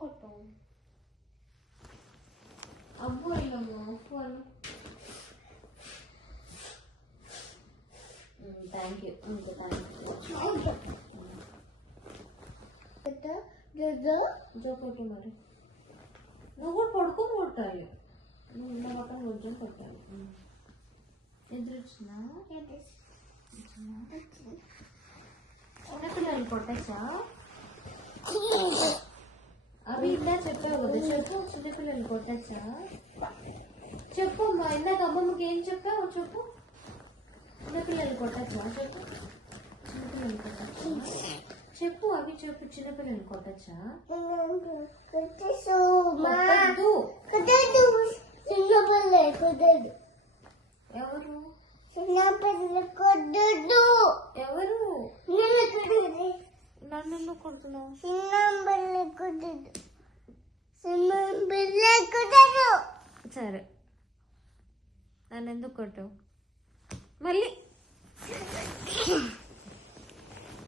కొట్టు. అబ్బో Yellamma phone. Thank you. ఇంకా థ్యాంక్ యూ. జో కొట్టు మరి. నువ్వు కూడా పడుకొని కొట్టాలి. నువ్వు నా పక్కన కొంచెం కొట్టాలి. ఎదురు వచ్చినా చిన్నపిల్లలు కొట్టచ్చా? అవి ఇందా చెప్పావు కదా, చెప్పు. చిన్నపిల్లలు కొట్టచ్చా చెప్పు అమ్మా. ఇందాక అమ్మమ్మకి ఏం చెప్పావు చెప్పు. చిన్నపిల్లలు కొట్టచ్చా చెప్పు. చిన్నపిల్లలు కొట్టచ్చా చెప్పు. అవి చెప్పు. చిన్నపిల్లలు కొట్టచ్చా? ఎవరు ఎవరు నన్ను ఎందుకు కొడుతున్నావు? సరే, నన్ను ఎందుకు కొట్టావు మళ్ళీ?